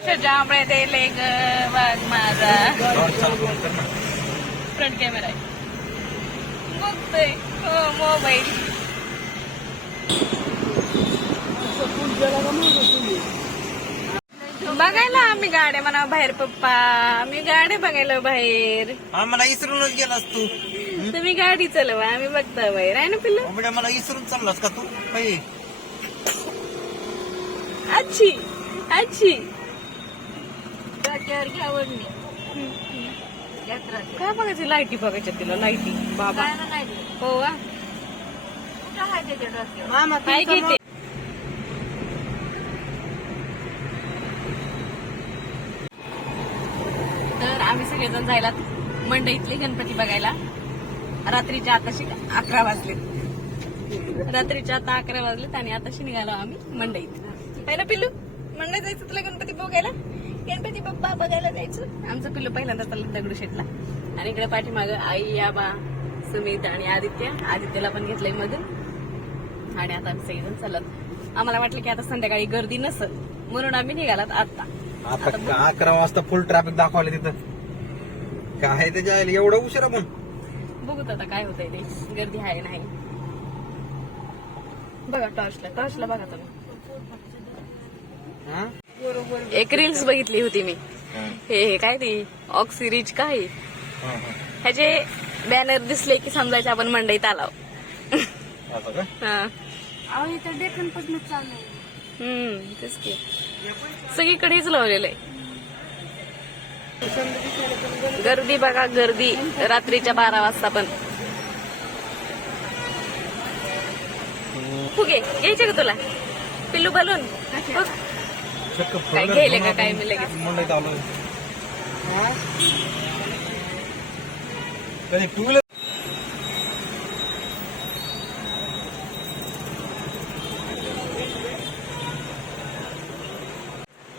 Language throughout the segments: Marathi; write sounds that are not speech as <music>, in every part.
कशाच्या आंबळे दिले ग वाघ माझा फ्रंट कॅमेरा आहे बघतोय हो मोबाईल बघायला आम्ही गाड्या म्हणा बाहेर पप्पा. आम्ही गाड्या बघायला बाहेर. आम्हाला इसरूनच गेलास तू. तुम्ही गाडी चालवा आम्ही बघता बाहेर. आहे ना पिल्लू? उमड्या मला इसरून चाललास का तू? काही अच्छी अच्छी मी काय बघायचं? लाईटी बघायच्या तिला लाईटी. बाबा. काय नाही हो वा कुठं आहे त्याच्या डोक्यावर? मामा काय घेते? तर आम्ही सगळेजण जायला मंडईतले गणपती बघायला. रात्रीच्या आताशी अकरा वाजले. रात्रीच्या आता अकरा वाजलेत आणि आताशी निघालो आम्ही मंडईत. पहिलं पिल्लू मंडईत जायचं तुला गणपती बघायला? गणपती बाप्पा बघायला जायचं. आमचं पिल्लू पहिल्यांदा चाललं दगडूशेठला आणि इकडे पाठीमागं आई आबा सुमित आणि आदित्य. आदित्यला पण घेतलंय मधून. आणि आता आम्ही सगळेजण चालत. आम्हाला वाटलं की आता संध्याकाळी गर्दी नसल. म्हणून आम्ही निघालात आता आता अकरा वाजता फुल ट्रॅफिक दाखवले तिथं? काय त्याच्या एवढं उशिरा पण बघूत आता काय होतंय ते. गर्दी आहे नाही. बघा टॉर्चला टॉर्चला बघा तुम्ही. हा? एक रील्स बघितली होती मी. हे हे काय ती? ऑक्सिरीज काय? हा, हा. ह्याचे बॅनर दिसले की समजायचं आपण मंडईत आलाव. हा. तेच की. सगळीकडेच लावलेलं आहे. गर्दी बघा गर्दी. रात्रीच्या बारा वाजता पण. फुगे घ्यायचे का तुला? पिल्लू बलून? बघ. चक्क काय फोडलं घ्यायला का म्हणून काय आपण मी लगेच? मुंबईत आलोय कधी टू व्हीलर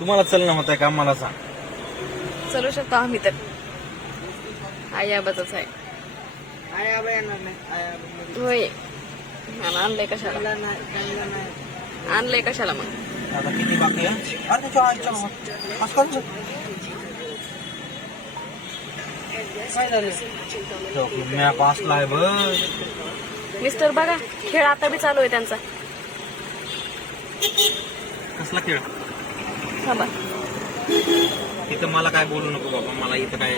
तुम्हाला चलणं होत आहे का? मला सांग. चलू शकतो आम्ही तर. आई आबाच आहे. आई आबा येणार नाही. आई आबा. होय. आणि आणलंय कशाला? आणलंय कशाला मग? आता किती बाकी आहे? अरे त्याच्या आईच्या मग. असं कसं? काय झालं? ठेव, मॅप असला आहे बघ. मिस्टर बघा खेळ आता बी चालू आहे त्यांचा. कसला खेळ? थांबा. तिथं मला काय बोलू नको बाबा मला इथं काय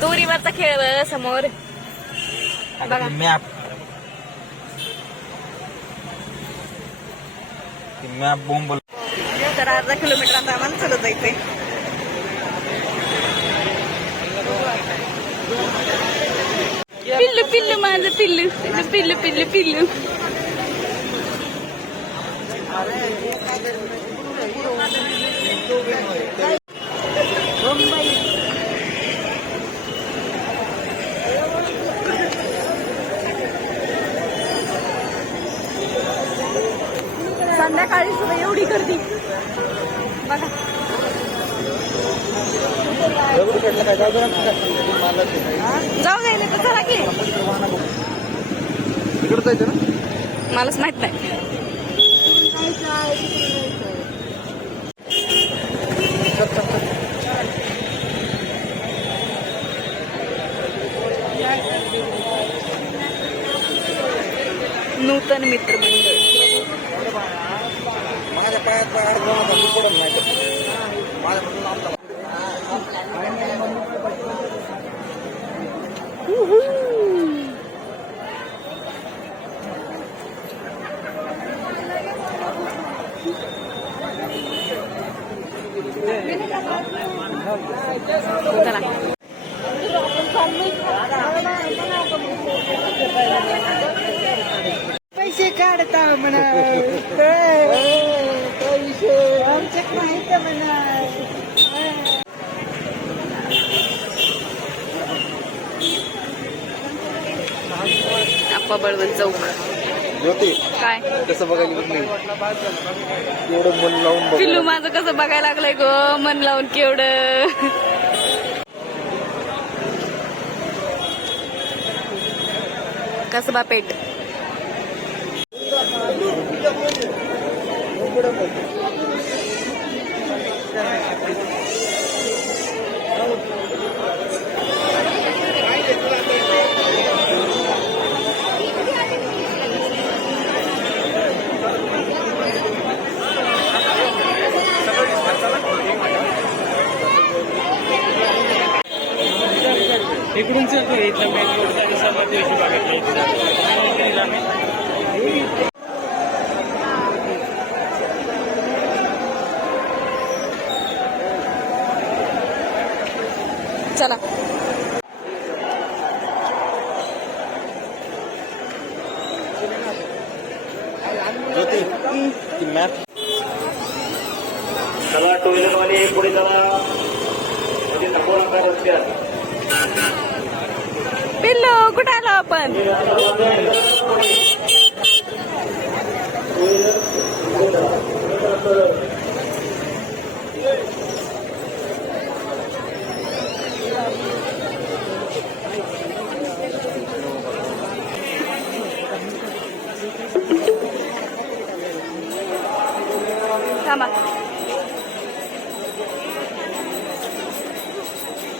दोरीवरचा खेळ बघ समोर. बघा. मॅप मॅप बोंबल तर अर्धा किलोमीटर आता आम्हाला चालत जायचंय पिल्लू पिल्लू माझं पिल्लू पिल्लू पिल्लू पिल्लू संध्याकाळी सुद्धा बघा. जाऊ जाईल तर चला की. मलाच माहीत नाही. नूतन मित्रमंडळ माझ्या पायात पाय अडकला होता, मी पडत नाही माझ्यापासून लांब झाला. चला पैसे काढता म्हणा. बळवंत चौक. ज्योती काय? कसं बघायला बघ नाही एवढं मन लावून बघ. पिल्लू माझं कसं बघायला लागलंय ग? मन लावून केवढं? कसबा पेठ इकडून चालतो इथं मेन रोड गाडी समजा दिवशी बघितली चला. चला टू व्हीलरवाले पुढे चला. म्हणजे नको नका रस्त्यात पिल्लो कुठं आलो आपण?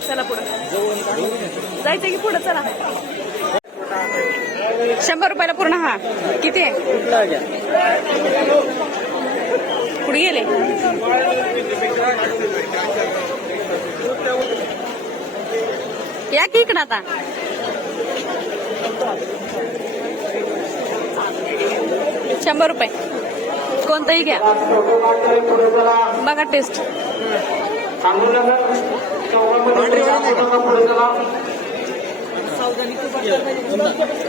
चला पुढं. जायचं की पुढं? चला. शंभर रुपयाला पूर्ण हा. किती आहे? पुढे गेले? या की इकडं आता? शंभर रुपये. कोणतंही घ्या. बघा टेस्ट.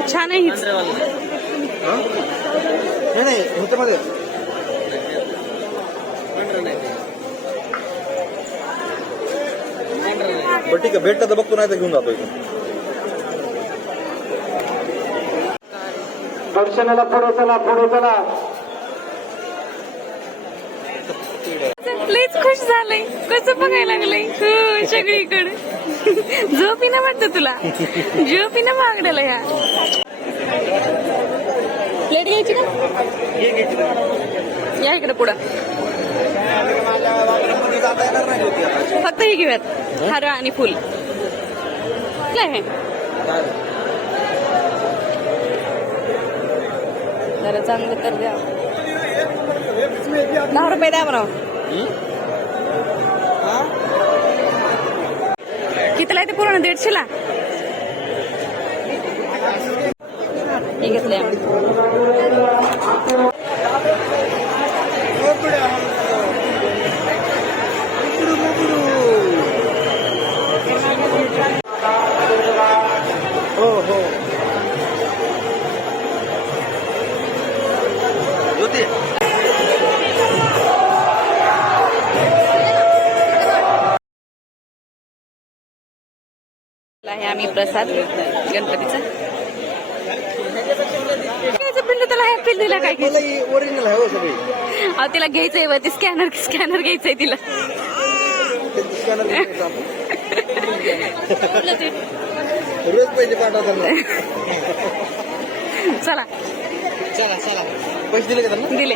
छान आहे नाही नाही होतं मध्ये बरं ठीक आहे भेटलं तर बघतो नाही तर घेऊन जातो इथून. दर्शनाला पुढे चला पुढे चला. कसं बघायला लागलंय? हो सगळीकडे. झोपी ना वाटतं तुला. झोपी ना मागण्याला ह्या. प्लेट घ्यायची का? या इकडे पुढं. फक्त हे घेऊयात. हार आणि फुल. काय आहे जरा चांगलं तर द्या. दहा रुपये द्या बरं. कितीला आहे ते पूर्ण आहे आम्ही प्रसाद गणपतीचा. त्याला हे काय हो अहो तिला घ्यायचंय व ते स्कॅनर स्कॅनर घ्यायचंय तिला. रोज चला. चला चला. पैसे दिले का दिले.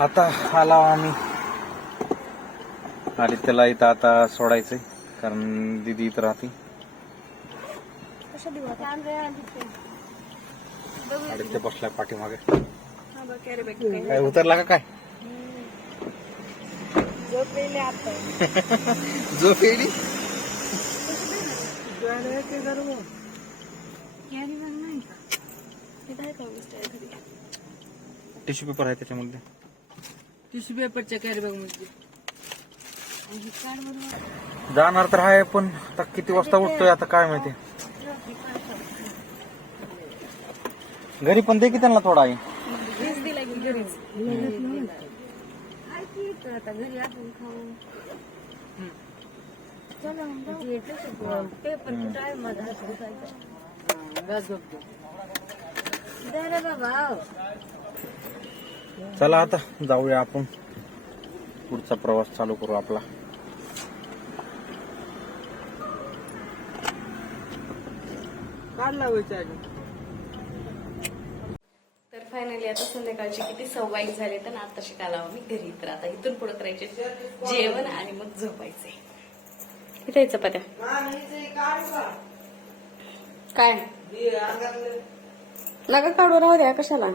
आता आला आम्ही. आणि त्याला इथं आता सोडायचंय कारण दिदी इथं राहते. आणि बसलाय पाठीमागे. काय उतरला का काय? <laughs> जो पेली टिश्यू पेपर आहे त्याच्यामध्ये. टिश्यू पेपरच्या कॅरी बॅगमध्ये. जाणार तर आहे पण आता किती वाजता उठतोय आता काय माहिती. घरी पण दे की त्यांना थोडा आहे चला आता जाऊया आपण. पुढचा प्रवास चालू करू आपला. आधी. तर फायनली आता संध्याकाळची किती सव्वा एक झाले तर आता शिकायला आम्ही घरी तर आता इथून पुढे करायचे. जेवण आणि मग झोपायचे. इथे यायचं चपात्या. काय? नका काढू राहू द्या कशाला.